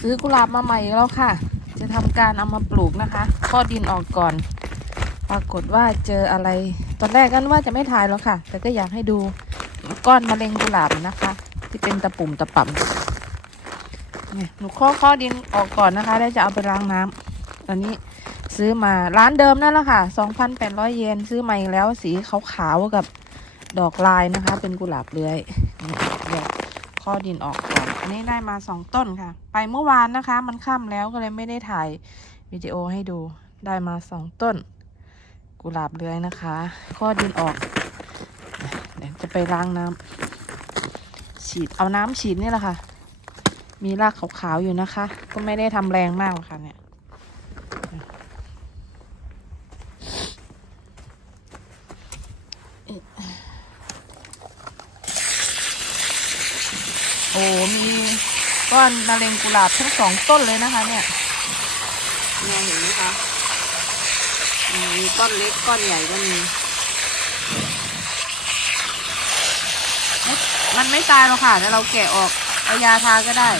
ซื้อกุหลาบมาใหม่แล้วค่ะ จะทำการเอามาปลูกนะคะข้อดินออกก่อน ปรากฏว่าเจออะไร ตอนแรกกันว่าจะไม่ถ่ายแล้วค่ะ แต่ก็อยากให้ดูก้อนมะเร็งกุหลาบนะคะ ที่เป็นตะปุ่มตะป่ำเนี่ยหนูข้อข้อดินออกก่อนนะคะ แล้วจะเอาไปล้างน้ำตอนนี้ซื้อมาร้านเดิมนั่นแหละค่ะ 2,800 เยนซื้อมาอีกแล้วสีขาวๆกับดอกลายนะคะ เป็นกุหลาบเลื้อยเดี๋ยวข้อดินออกก่อน นี้ได้มาสองต้นค่ะ ไปเมื่อวานนะคะ มันค่ำแล้วก็เลยไม่ได้ถ่ายวิดีโอให้ดูได้มาสองต้น กุหลาบเลื้อยนะคะข้อดินออกเดี๋ยวจะไปล้างน้ำฉีดเอาน้ำฉีดนี่แหละค่ะ มีรากขาวๆอยู่นะคะ ก็ไม่ได้ทำแรงมากหรอกค่ะเนี่ย โอ้มี ก้อนมะเร็งกุหลาบทั้งสองต้นเลยนะคะ เนี่ยเนี่ยเห็นไหมคะอืมมีก้อนเล็กก้อนใหญ่ก็มีเอ๊ะมันไม่ตายหรอกค่ะถ้าเราแกะออกเอายาทาก็ได้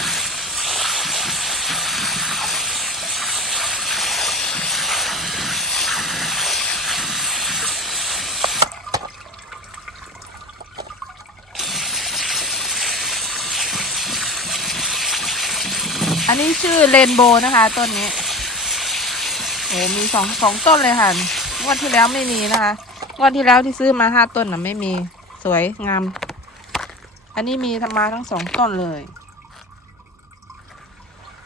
อันนี้ ชื่อเรนโบว์นะคะต้นนี้ โอ้มีสองสองต้นเลยค่ะ งวดที่แล้วไม่มีนะคะงวดที่แล้วที่ซื้อมาห้าต้นน่ะไม่มี สวยงาม อันนี้มีทำมาทั้งสองต้นเลย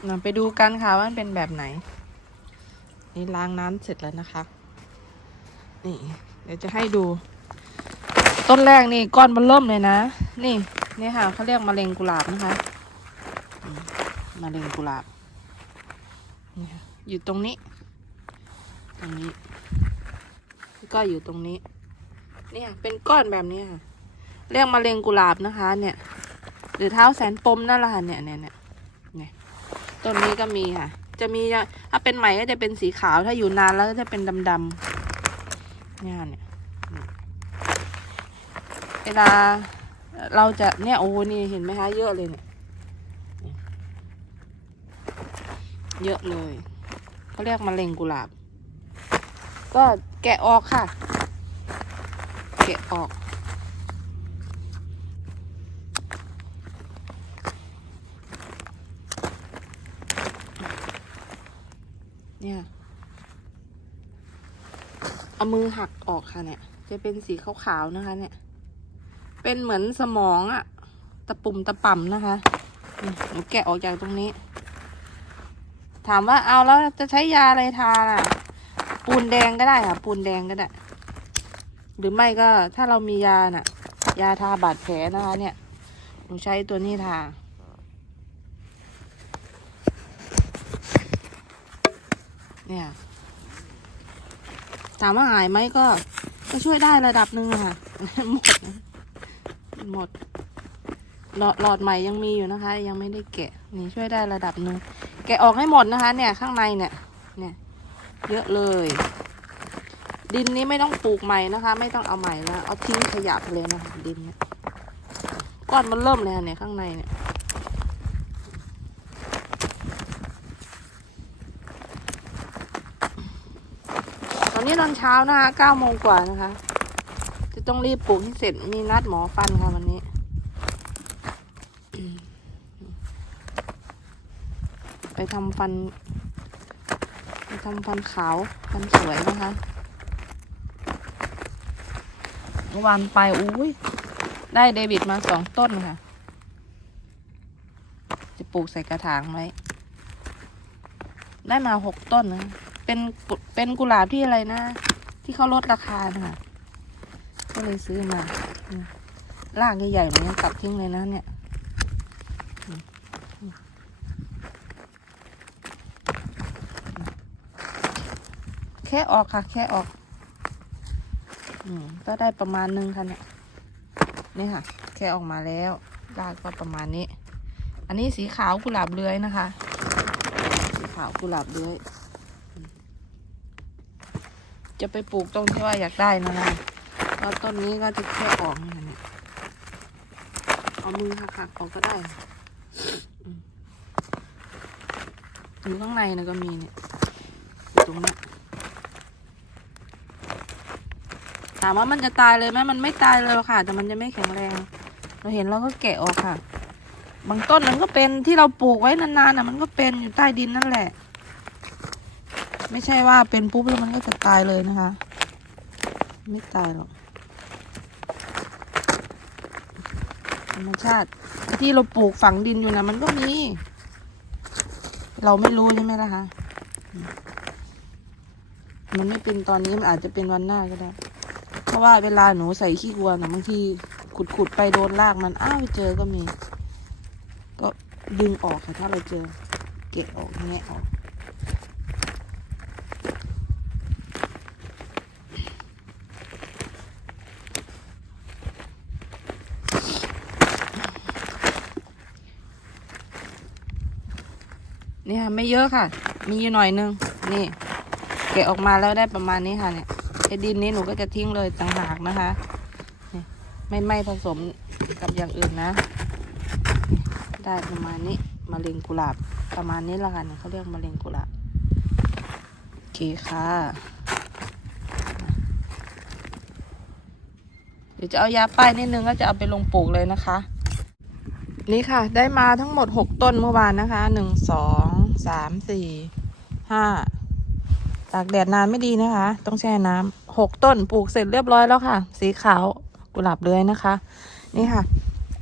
เราไปดูกันค่ะว่ามันเป็นแบบไหน นี่ล้างน้ำเสร็จแล้วนะคะ นี่ เดี๋ยวจะให้ดู ต้นแรกนี่ก้อนมันเริ่มเลยนะ นี่นี่ค่ะเขาเรียกมะเร็งกุหลาบนะคะมะเร็งกุหลาบ อยู่ตรงนี้ ตรงนี้ ก็อยู่ตรงนี้ เนี่ย เป็นก้อนแบบนี้ค่ะ เรียกมะเร็งกุหลาบนะคะ เนี่ย หรือเท้าแสนปมนั่นแหละค่ะเนี่ยเนี่ยเนี่ยเนี่ยต้นนี้ก็มีค่ะ จะมีถ้าเป็นใหม่ก็จะเป็นสีขาว ถ้าอยู่นานแล้วก็จะเป็นดำๆเนี่ยเนี่ย เวลาเราจะเนี่ยโอ้นี่เห็นไหมคะ เยอะเลยเนี่ย เยอะเลยเขาเรียกมะเร็งกุหลาบ ก็แกะออกค่ะ แกะออก เนี่ย เอามือหักออกค่ะเนี่ย จะเป็นสีขาวๆนะคะ เนี่ย เป็นเหมือนสมองอะตะปุ่มตะป่ำนะคะหนูแกะออกจากตรงนี้ ถามว่าเอาแล้วจะใช้ยาอะไรทาล่ะ ปูนแดงก็ได้ค่ะ ปูนแดงก็ได้ หรือไม่ก็ถ้าเรามียาน่ะ ยาทาบาดแผลนะคะ เนี่ยหนูใช้ตัวนี้ทาเนี่ยถามว่าหายไหมก็ ก็ช่วยได้ระดับหนึ่งค่ะ หมด หมดหลอดหลอดใหม่ยังมีอยู่นะคะ ยังไม่ได้แกะ นี่ช่วยได้ระดับหนึ่ง แกะออกให้หมดนะคะ เนี่ยข้างในเนี่ย เนี่ย เยอะเลย ดินนี้ไม่ต้องปลูกใหม่นะคะ ไม่ต้องเอาใหม่แล้วเอาทิ้งขยะไปเลยนะคะดินเนี่ยก้อนมันเริ่มเลยเนี่ยข้างในเนี่ยตอนนี้ตอนเช้านะคะเก้าโมงกว่านะคะ จะต้องรีบปลูกให้เสร็จมีนัดหมอฟันค่ะวันนี้ ไปทำฟัน ไปทำฟันขาวฟันสวยนะคะเมื่อวานไปอุ้ยได้เดวิดมาสองต้นค่ะ จะปลูกใส่กระถางไว้ ได้มาหกต้นนะเป็นเป็นกุหลาบที่อะไรนะ ที่เขาลดราคานะคะก็เลยซื้อมาอืมรากใหญ่ๆเลยยังตัดทิ้งเลยนะเนี่ย ค่ออกค่ะ แค่ออกอืมก็ได้ประมาณนึงค่ะเนี่ยนี่ค่ะ แค่ออกมาแล้วรากก็ประมาณนี้ อันนี้สีขาวกุหลาบเลื้อยนะคะ สีขาวกุหลาบเลื้อยจะไปปลูกตรงที่ว่าอยากได้นะนะแล้วต้นนี้ก็จะแค่ออกนี่ค่ะเนี่ยเอามือหักๆออกก็ได้อือยู่ข้างในนะก็มีเนี่ยตรงนี้ย ถามว่ามันจะตายเลยไหมมันไม่ตายเลยค่ะ แต่มันจะไม่แข็งแรง เราเห็นเราก็แกะออกค่ะ บางต้นมันก็เป็นที่เราปลูกไว้นานๆนะมันก็เป็นอยู่ใต้ดินนั่นแหละ ไม่ใช่ว่าเป็นปุ๊บแล้วมันก็จะตายเลยนะคะ ไม่ตายหรอกธรรมชาติที่เราปลูกฝังดินอยู่นะมันก็มี เราไม่รู้ใช่ไหมล่ะคะ มันไม่เป็นตอนนี้มันอาจจะเป็นวันหน้าก็ได้ ราะว่าเวลาหนูใส่ขี้วัวนะบางทีขุดขุดๆไปโดนรากมันอ้าวเจอก็มี ก็ดึงออกค่ะถ้าเราเจอ เกะออกแงะออกนี่ค่ะไม่เยอะค่ะ มีอยู่หน่อยนึง นี่ เกะออกมาแล้วได้ประมาณนี้ค่ะเนี่ย ไอ้ดินนี้หนูก็จะทิ้งเลยต่างหากนะคะ ไม่ไม่ผสมกับอย่างอื่นนะ ได้ประมาณนี้มะเร็งกุหลาบประมาณนี้ละกันเขาเรียกมะเร็งกุหลาบโอเคค่ะเดี๋ยวจะเอายาป้ายนิดนึงก็จะเอาไปลงปลูกเลยนะคะ นี่ค่ะ ได้มาทั้งหมดหกต้นเมื่อวานนะคะหนึ่งสองสามสี่ห้า ตากแดดนานไม่ดีนะคะ ต้องแช่น้ำหกต้นปลูกเสร็จเรียบร้อยแล้วค่ะ สีขาวกุหลาบเลื้อยนะคะ นี่ค่ะ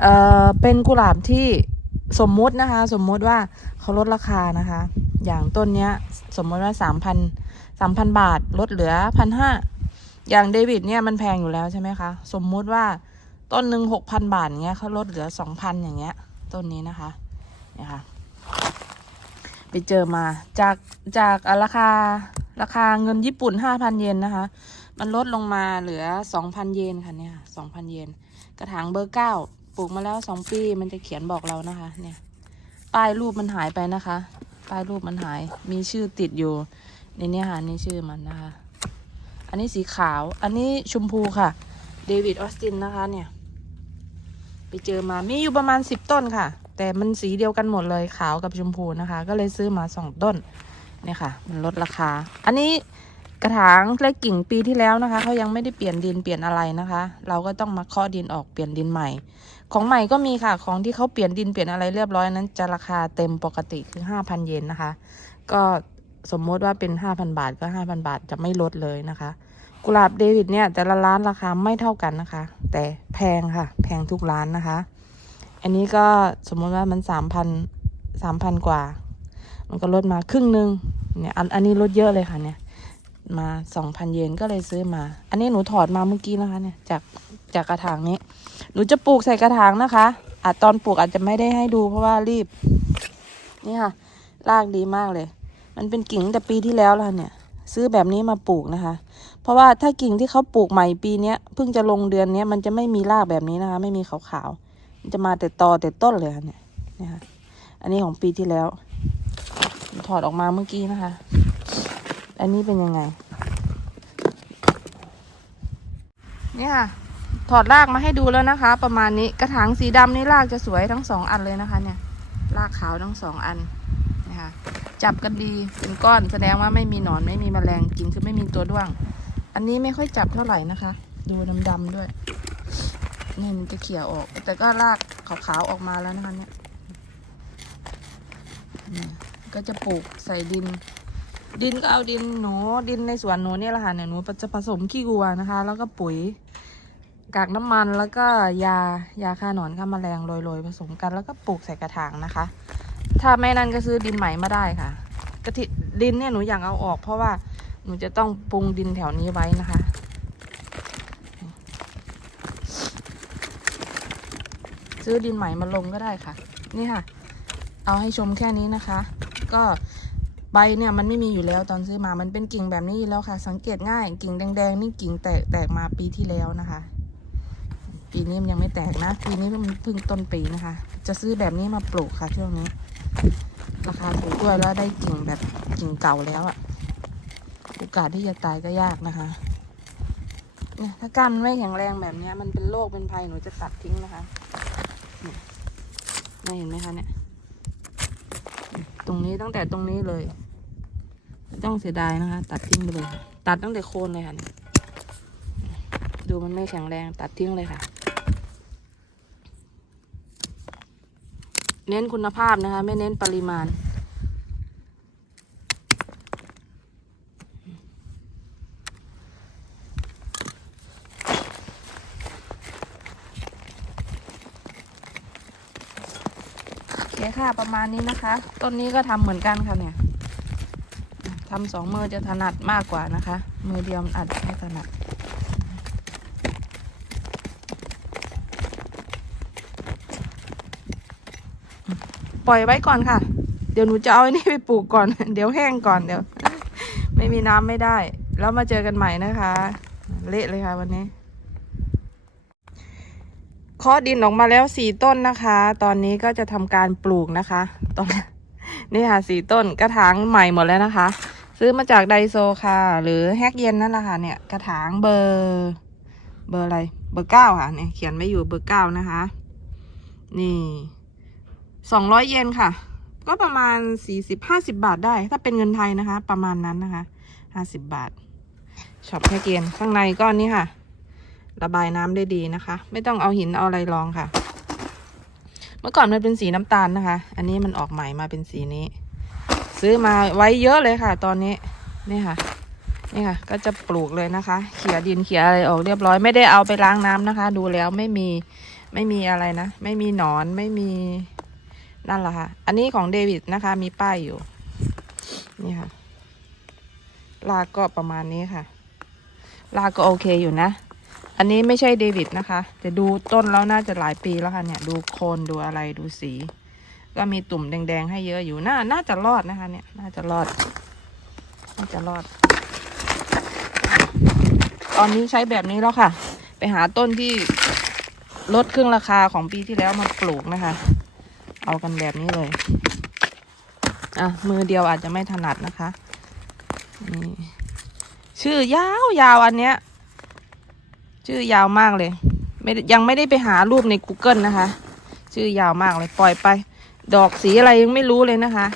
เอ่อเป็นกุหลาบที่สมมุตินะคะ สมมุติว่าเขาลดราคานะคะ อย่างต้นเนี้ย สมมติว่าสามพันสามพันบาทลดเหลือพันห้าอย่างเดวิดเนี่ยมันแพงอยู่แล้วใช่ไหมคะ สมมุติว่าต้นหนึ่งหกพันบาทเงี้ยเขาลดเหลือสองพันอย่างเงี้ย ต้นนี้นะคะเนี่ยค่ะ ไปเจอมาจากจากราคาราคาเงินญี่ปุ่นห้าพันเยนนะคะ มันลดลงมาเหลือสองพันเยนค่ะเนี่ยสองพันเยนกระถางเบอร์เก้าปลูกมาแล้วสองปีมันจะเขียนบอกเรานะคะ เนี่ยป้ายรูปมันหายไปนะคะ ป้ายรูปมันหายมีชื่อติดอยู่ในเนี้ค่ะนี่ชื่อมันนะคะ อันนี้สีขาวอันนี้ชมพูค่ะเดวิดออสตินนะคะเนี่ย ไปเจอมามีอยู่ประมาณสิบต้นค่ะ แต่มันสีเดียวกันหมดเลยขาวกับชมพูนะคะ ก็เลยซื้อมาสองต้นเนี่ยค่ะ มันลดราคา อันนี้กระถางและกิ่งปีที่แล้วนะคะเขายังไม่ได้เปลี่ยนดินเปลี่ยนอะไรนะคะ เราก็ต้องมาเคาะดินออกเปลี่ยนดินใหม่ ของใหม่ก็มีค่ะของที่เขาเปลี่ยนดินเปลี่ยนอะไรเรียบร้อยนั้น จะราคาเต็มปกติคือห้าพันเยนนะคะ ก็สมมติว่าเป็นห้าพันบาทก็ห้าพันบาทจะไม่ลดเลยนะคะ กุหลาบเดวิดเนี่ยแต่ละร้านราคาไม่เท่ากันนะคะ แต่แพงค่ะ แพงทุกร้านนะคะ อันนี้ก็สมมติว่ามันสามพันสามพันกว่า มันก็ลดมาครึ่งหนึ่งเนี่ยอันอันนี้ลดเยอะเลยค่ะเนี่ย มาสองพันเยนก็เลยซื้อมา อันนี้หนูถอดมาเมื่อกี้นะคะเนี่ยจากจากกระถางนี้ หนูจะปลูกใส่กระถางนะคะอาจตอนปลูกอาจจะไม่ได้ให้ดูเพราะว่ารีบ นี่ค่ะรากดีมากเลย มันเป็นกิ่งแต่ปีที่แล้วแล้วเนี่ย ซื้อแบบนี้มาปลูกนะคะ เพราะว่าถ้ากิ่งที่เขาปลูกใหม่ปีเนี้ยเพิ่งจะลงเดือนเนี้ยมันจะไม่มีรากแบบนี้นะคะ ไม่มีขาวๆ จะมาแต่ตอแต่ต้นเลยค่ะเนี่ยนี่ยค่ะอันนี้ของปีที่แล้ว ถอดออกมาเมื่อกี้นะคะ อันนี้เป็นยังไงนี่ค่ะ ถอดรากมาให้ดูแล้วนะคะ ประมาณนี้กระถางสีดำนี่รากจะสวยทั้งสองอันเลยนะคะ เนี่ย รากขาวทั้งสองอันนะคะจับกันดีเป็นก้อนแสดงว่าไม่มีหนอนไม่มีแมลงกินคือไม่มีตัวด้วง อันนี้ไม่ค่อยจับเท่าไหร่นะคะ ดูดำๆด้วย นี่มันจะเขี่ยออก แต่ก็รากขาวๆออกมาแล้วนะคะเนี่ยก็จะปลูกใส่ดิน ดินก็เอาดินหนูดินในสวนหนูเนี่ยแหละค่ะเนี่ยหนูจะผสมขี้วัวนะคะ แล้วก็ปุ๋ยกากน้ำมันแล้วก็ยายาฆ่าหนอนฆ่าแมลงโรยๆผสมกันแล้วก็ปลูกใส่กระถางนะคะ ถ้าไม่นั่นก็ซื้อดินใหม่มาได้ค่ะกะทิดินเนี่ยหนูอยากเอาออก เพราะว่าหนูจะต้องปรุงดินแถวนี้ไว้นะคะ ซื้อดินใหม่มาลงก็ได้ค่ะ นี่ค่ะ เอาให้ชมแค่นี้นะคะ ก็ใบเนี่ยมันไม่มีอยู่แล้วตอนซื้อมา มันเป็นกิ่งแบบนี้อยู่แล้วค่ะ สังเกตง่ายกิ่งแดงๆนี่กิ่งแตกแตกมาปีที่แล้วนะคะ ปีนี้มันยังไม่แตกนะ ปีนี้มันเพิ่งต้นปีนะคะ จะซื้อแบบนี้มาปลูกค่ะช่วงนี้ ราคาถูกด้วยแล้วได้กิ่งแบบกิ่งเก่าแล้วอะโอกาสที่จะตายก็ยากนะคะเนี่ยถ้าก้านไม่แข็งแรงแบบนี้มันเป็นโรคเป็นภัยหนูจะตัดทิ้งนะคะ เนี่ยเห็นไหมคะเนี่ย ตรงนี้ตั้งแต่ตรงนี้เลย ไม่ต้องเสียดายนะคะ ตัดทิ้งไปเลย ตัดตั้งแต่โคนเลยค่ะเนี่ยดูมันไม่แข็งแรงตัดทิ้งเลยค่ะ เน้นคุณภาพนะคะ ไม่เน้นปริมาณ โอเคค่ะประมาณนี้นะคะ ต้นนี้ก็ทำเหมือนกันค่ะเนี่ยทำสองมือจะถนัดมากกว่านะคะ มือเดียวมันอาจจะไม่ถนัดปล่อยไว้ก่อนค่ะ เดี๋ยวหนูจะเอาไอ้นี่ไปปลูกก่อน เดี๋ยวแห้งก่อนเดี๋ยว ไม่มีน้ำไม่ได้ แล้วมาเจอกันใหม่นะคะ เละเลยค่ะวันนี้ เคาะดินออกมาแล้วสี่ต้นนะคะ ตอนนี้ก็จะทำการปลูกนะคะตอนนี่ค่ะสี่ต้นกระถางใหม่หมดแล้วนะคะ ซื้อมาจากไดโซค่ะ หรือแฮกเย็นนั่นแหละค่ะเนี่ยกระถางเบอร์ เบอร์อะไรเบอร์เก้าค่ะเนี่ยเขียนไม่อยู่เบอร์เก้านะคะ นี่สองร้อยเยนค่ะ ก็ประมาณสี่สิบห้าสิบาทได้ ถ้าเป็นเงินไทยนะคะ ประมาณนั้นนะคะห้าสิบบาทช็อปแฮกเย็นข้างในก็นี่ค่ะ ระบายน้ำได้ดีนะคะ ไม่ต้องเอาหินเอาอะไรรองค่ะ เมื่อก่อนมันเป็นสีน้ำตาลนะคะ อันนี้มันออกใหม่มาเป็นสีนี้ ซื้อมาไว้เยอะเลยค่ะ ตอนนี้นี่ค่ะนี่ค่ะ ก็จะปลูกเลยนะคะ เขี่ยดินเขี่ยอะไรออกเรียบร้อยไม่ได้เอาไปล้างน้ำนะคะ ดูแล้วไม่มีไม่มีอะไรนะ ไม่มีหนอนไม่มีนั่นแหละค่ะ อันนี้ของเดวิดนะคะ มีป้ายอยู่ นี่ค่ะ ลากก็ประมาณนี้ค่ะ ลากก็โอเคอยู่นะ อันนี้ไม่ใช่เดวิดนะคะแต่ดูต้นแล้วน่าจะหลายปีแล้วค่ะเนี่ย ดูโคนดูอะไรดูสี ก็มีตุ่มแดง ๆ ให้เยอะอยู่ น่า น่าจะรอดนะคะ เนี่ย น่าจะรอด น่าจะรอด ตอนนี้ใช้แบบนี้แล้วค่ะ ไปหาต้นที่ลดครึ่งราคาของปีที่แล้วมาปลูกนะคะ เอากันแบบนี้เลย อะ มือเดียวอาจจะไม่ถนัดนะคะ นี่ ชื่อยาวยาวอันเนี้ย ชื่อยาวมากเลยไม่ยังไม่ได้ไปหารูปใน Google นะคะ ชื่อยาวมากเลยปล่อยไป ดอกสีอะไรยังไม่รู้เลยนะคะ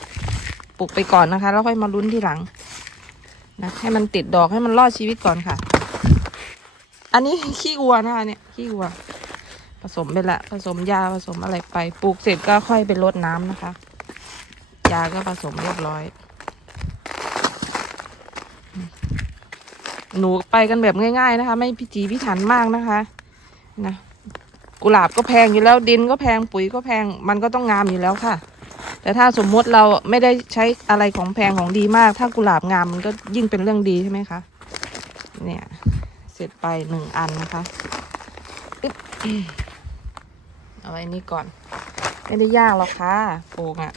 ปลูกไปก่อนนะคะ แล้วค่อยมาลุ้นทีหลังนะให้มันติดดอกให้มันรอดชีวิตก่อนค่ะ อันนี้ขี้วัวนะคะเนี่ยขี้วัว ผสมไปละ ผสมยาผสมอะไรไปปลูกเสร็จก็ค่อยไปรดน้ำนะคะ ยาก็ผสมเรียบร้อย หนูไปกันแบบง่าย ๆนะคะ ไม่พิถีพิถันมากนะคะนะกุหลาบก็แพงอยู่แล้วดินก็แพงปุ๋ยก็แพงมันก็ต้องงามอยู่แล้วค่ะ แต่ถ้าสมมุติเราไม่ได้ใช้อะไรของแพงของดีมาก ถ้ากุหลาบงามมันก็ยิ่งเป็นเรื่องดีใช่ไหมคะเนี่ยเสร็จไปหนึ่งอันนะคะอึ๊บเอาไว้นี่ก่อน ไม่ได้ยากหรอกค่ะโปลูกอะ่ะ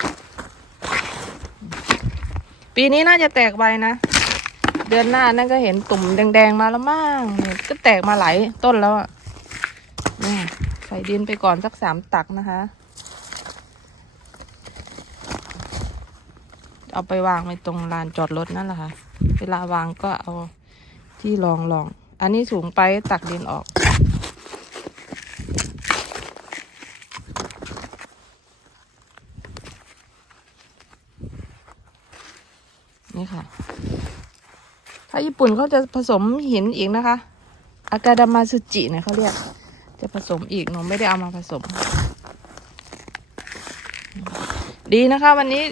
ปีนี้น่าจะแตกใบนะ เดือนหน้านั่นก็เห็นตุ่มแดงๆมาแล้วมั่งก็แตกมาหลายต้นแล้วอะนี่ใส่ดินไปก่อนสักสามตักนะคะ เอาไปวางไว้ตรงลานจอดรถนั่นแหละค่ะ เวลาวางก็เอาที่รองรอง อันนี้สูงไปตักดินออก นี่ค่ะ ถ้าญี่ปุ่นเขาจะผสมหินอีกนะคะ อากาดามาสุจิเนี่ยเขาเรียก จะผสมอีกหนูไม่ได้เอามาผสม ดีนะคะ วันนี้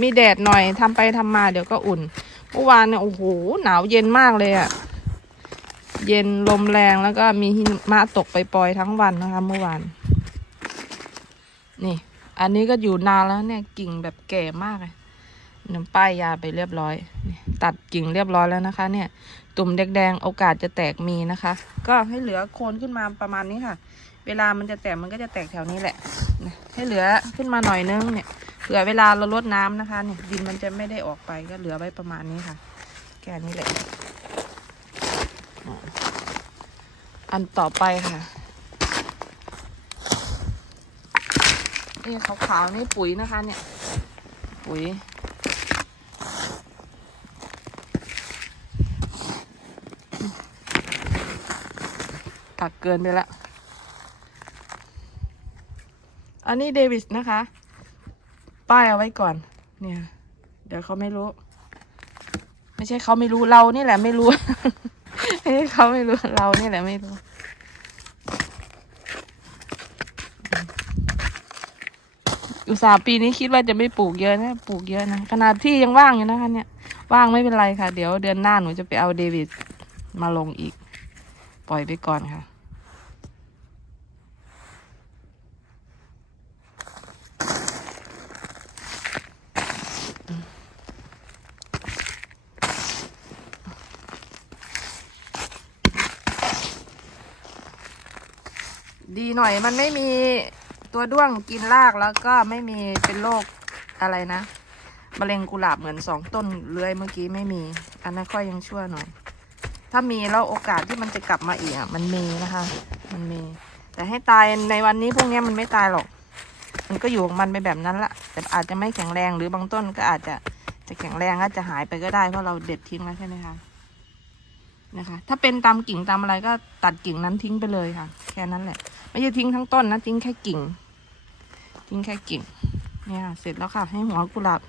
มีแดดหน่อยทำไปทำมาเดี๋ยวก็อุ่นเมื่อวานเนี่ยโอ้โหหนาวเย็นมากเลยอะ่ะเย็นลมแรงแล้วก็มีหิมะตกไปปล่อยทั้งวันนะคะ เมื่อวาน นี่ อันนี้ก็อยู่นานแล้วเนี่ยกิ่งแบบแก่มากเลย น้ำป้ายยาไปเรียบร้อย ตัดกิ่งเรียบร้อยแล้วนะคะ เนี่ย ตุ่มแดงๆโอกาสจะแตกมีนะคะ ก็ให้เหลือโคนขึ้นมาประมาณนี้ค่ะ เวลามันจะแตกมันก็จะแตกแถวนี้แหละให้เหลือขึ้นมาหน่อยนึงเนี่ยเผื่อเวลาเราลดน้ำนะคะเนี่ยดินมันจะไม่ได้ออกไปก็เหลือไว้ประมาณนี้ค่ะ แค่นี้แหละอะอันต่อไปค่ะนี่ขาวๆนี่ปุ๋ยนะคะ เนี่ย ปุ๋ย ตักเกินไปละ อันนี้เดวิสนะคะ ป้ายเอาไว้ก่อน เนี่ย เดี๋ยวเขาไม่รู้ ไม่ใช่เขาไม่รู้เรานี่แหละไม่รู้ไม่ใช่เขาไม่รู้เรานี่แหละไม่รู้อุตส่าห์ปีนี้คิดว่าจะไม่ปลูกเยอะนะ ปลูกเยอะนะขนาดที่ยังว่างอยู่นะคะเนี่ย ว่างไม่เป็นไรค่ะ เดี๋ยวเดือนหน้าหนูจะไปเอาเดวิดมาลงอีก ปล่อยไปก่อนค่ะ ดี หน่อยมันไม่มีตัวด้วงกินรากแล้วก็ไม่มีเป็นโรคอะไรนะมะเร็งกุหลาบเหมือนสองต้นเลื้อยเมื่อกี้ไม่มี อันนั้นค่อยยังชั่วหน่อย ถ้ามีแล้วโอกาสที่มันจะกลับมาอีกอะมันมีนะคะ มันมี แต่ให้ตายในวันนี้พวกเนี้ยมันไม่ตายหรอก มันก็อยู่ของมันไปแบบนั้นละแต่อาจจะไม่แข็งแรงหรือบางต้นก็อาจจะจะแข็งแรงก็จะหายไปก็ได้เพราะเราเด็ดทิ้งแล้วใช่ไหมคะ นะคะ ถ้าเป็นตามกิ่งตามอะไรก็ตัดกิ่งนั้นทิ้งไปเลยค่ะ แค่นั้นแหละ ไม่ใช่ทิ้งทั้งต้นนะทิ้งแค่กิ่ง ทิ้งแค่กิ่ง เนี่ยค่ะเสร็จแล้วค่ะ ให้หัวกุหลาบ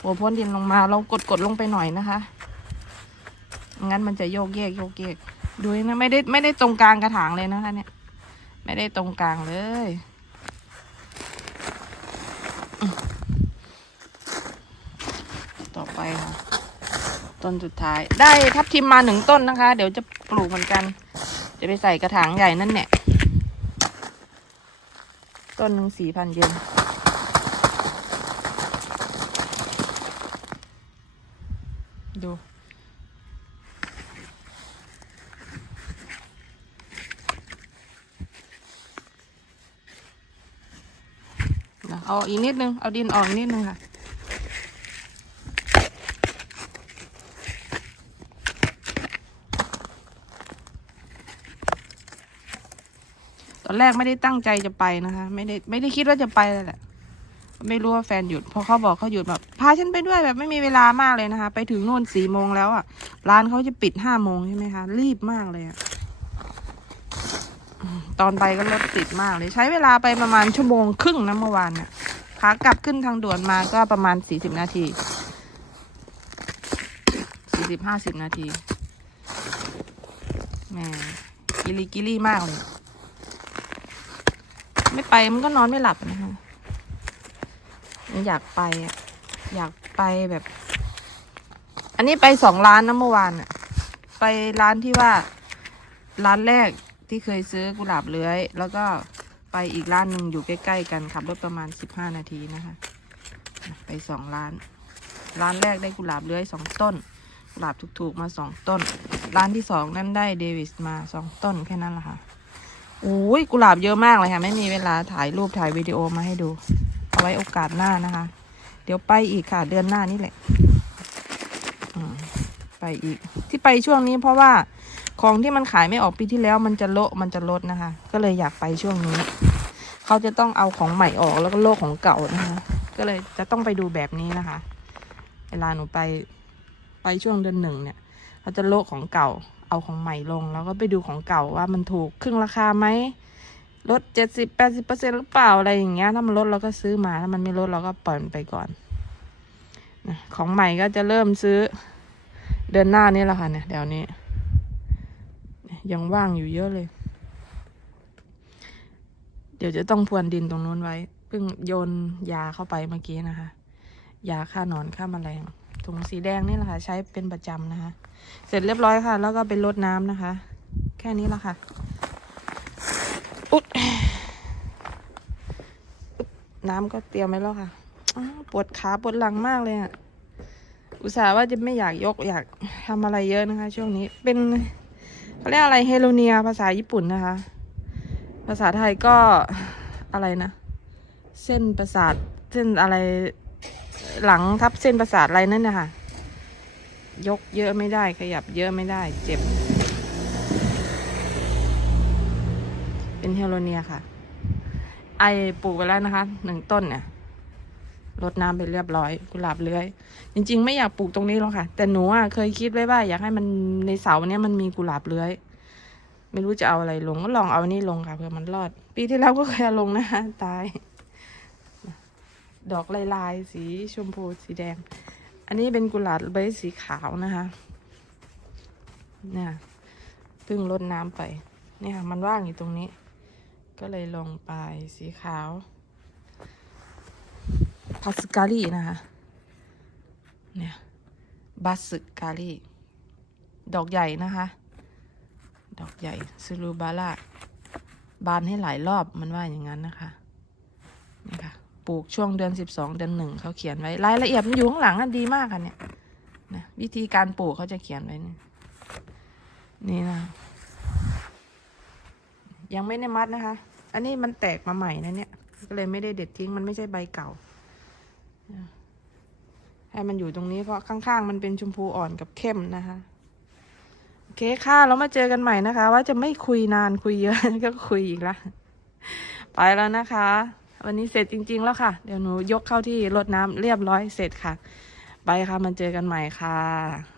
หัวพ้นดินลงมา เรากดกดลงไปหน่อยนะคะงั้นมันจะโยกเยกโยกเยกดูนะไม่ได้ไม่ได้ตรงกลางกระถางเลยนะคะ เนี่ย ไม่ได้ตรงกลางเลยต่อไปค่ะ ต้นสุดท้าย ได้ทับทิมมาหนึ่งต้นนะคะ เดี๋ยวจะปลูกเหมือนกัน จะไปใส่กระถางใหญ่นั่นเนี่ยต้นหนึ่งสี่พันเยนดู เอาอีกนิดนึง เอาดินออกอีกนิดนึงค่ะ ตอนแรกไม่ได้ตั้งใจจะไปนะคะ ไม่ได้ไม่ได้คิดว่าจะไปเลยแหละ ไม่รู้ว่าแฟนหยุดพอเขาบอกเขาหยุดแบบพาฉันไปด้วยแบบไม่มีเวลามากเลยนะคะ ไปถึงโน่นสี่โมงแล้วอะ ร้านเขาจะปิดห้าโมงใช่ไหมคะ รีบมากเลยอะตอนไปก็รถติดมากเลยใช้เวลาไปประมาณชั่วโมงครึ่งนะเมื่อวานเนี่ยขากลับขึ้นทางด่วนมาก็ประมาณสี่สิบนาทีสี่สิบห้าสิบนาทีแหมกิลิกิลี่มากเลย ไม่ไปมันก็นอนไม่หลับนะคะมันอยากไปอะอยากไปแบบ อันนี้ไปสองร้านนะเมื่อวานอะไปร้านที่ว่า ร้านแรกที่เคยซื้อกุหลาบเลื้อย แล้วก็ไปอีกร้านหนึ่งอยู่ใกล้ ๆ กันขับรถประมาณสิบห้านาทีนะคะ ไปสองร้าน ร้านแรกได้กุหลาบเลื้อยสองต้น กุหลาบถูกๆมาสองต้น ร้านที่สองนั่นได้เดวิสมาสองต้นแค่นั้นแหละค่ะ อุ้ยกุหลาบเยอะมากเลยค่ะ ไม่มีเวลาถ่ายรูปถ่ายวิดีโอมาให้ดู เอาไว้โอกาสหน้านะคะ เดี๋ยวไปอีกค่ะ เดือนหน้านี่แหละไปอีก ที่ไปช่วงนี้เพราะว่าของที่มันขายไม่ออกปีที่แล้ว มันจะโละมันจะลดนะคะ ก็เลยอยากไปช่วงนี้ เขาจะต้องเอาของใหม่ออกแล้วก็โลกของเก่านะคะ ก็เลยจะต้องไปดูแบบนี้นะคะ เวลาหนูไปไปช่วงเดือนหนึ่งเนี่ยเขาจะโลกของเก่า เอาของใหม่ลง แล้วก็ไปดูของเก่าว่ามันถูกครึ่งราคาไหมลดเจ็ดสิบแปดสิบเปอร์เซ็นหรือเปล่าอะไรอย่างเงี้ยถ้ามันลดเราก็ซื้อมาถ้ามันไม่ลดเราก็ปล่อยมันไปก่อนนะของใหม่ก็จะเริ่มซื้อ เดือนหน้านี่แหละค่ะเนี่ยเดี๋ยวนี้ ยังว่างอยู่เยอะเลย เดี๋ยวจะต้องพรวนดินตรงนู้นไว้เพิ่งโยนยาเข้าไปเมื่อกี้นะคะ ยาฆ่าหนอนฆ่าแมลง ถุงสีแดงนี่แหละค่ะ ใช้เป็นประจำนะคะ เสร็จเรียบร้อยค่ะ แล้วก็ไปรดน้ำนะคะ แค่นี้ละค่ะอุ๊ยอุ๊ยน้ำก็เตรียมไว้แล้วค่ะปวดขาปวดหลังมากเลยอะอุตส่าห์ว่าจะไม่อยากยกอยากทำอะไรเยอะนะคะ ช่วงนี้เป็นเขาเรียกอะไรเฮโลเนียภาษาญี่ปุ่นนะคะ ภาษาไทยก็อะไรนะ เส้นประสาทเส้นอะไร หลังทับเส้นประสาทอะไรนั่นนะคะยกเยอะไม่ได้ขยับเยอะไม่ได้ เจ็บ เป็นเฮโลเนียค่ะ ไอปลูกไปแล้วนะคะหนึ่งต้นเนี่ยรดน้ำไปเรียบร้อยกุหลาบเลื้อย จริง ๆ ไม่อยากปลูกตรงนี้หรอกค่ะ แต่หนูอะเคยคิดไว้ว่าอยากให้มันในเสาเนี้ยมันมีกุหลาบเลื้อย ไม่รู้จะเอาอะไรลงก็ลองเอาอันนี้ลงค่ะเผื่อมันรอด ปีที่แล้วก็เคยลงนะคะตาย ดอกลายลายๆ สีชมพูสีแดง อันนี้เป็นกุหลาบใบสีขาวนะคะเนี่ยเพิ่งรดน้ำไปเนี่ยค่ะมันว่างอยู่ตรงนี้ ก็เลยลงไปสีขาวพัสกาลีนะคะเนี่ยบัสกาลีดอกใหญ่นะคะ ดอกใหญ่ซูรูบาร่าบานให้หลายรอบมันว่าอย่างนั้นนะคะ ปลูกช่วงเดือนสิบสองเดือนหนึ่งเขาเขียนไว้รายละเอียดมันอยู่ข้างหลังอะดีมากค่ะเนี่ยนะวิธีการปลูกเขาจะเขียนไว้นี่นี่นะ ยังไม่ได้มัดนะคะ อันนี้มันแตกมาใหม่นะเนี่ย ก็เลยไม่ได้เด็ดทิ้งมันไม่ใช่ใบเก่า ให้มันอยู่ตรงนี้เพราะข้างๆ มันเป็นชมพูอ่อนกับเข้มนะคะโอเคค่ะเรามาเจอกันใหม่นะคะ ว่าจะไม่คุยนานคุยเยอะก็คุยอีกละไปแล้วนะคะ วันนี้เสร็จจริง ๆ แล้วค่ะ เดี๋ยวหนูยกเข้าที่รดน้ำเรียบร้อยเสร็จค่ะ ไปค่ะมาเจอกันใหม่ค่ะ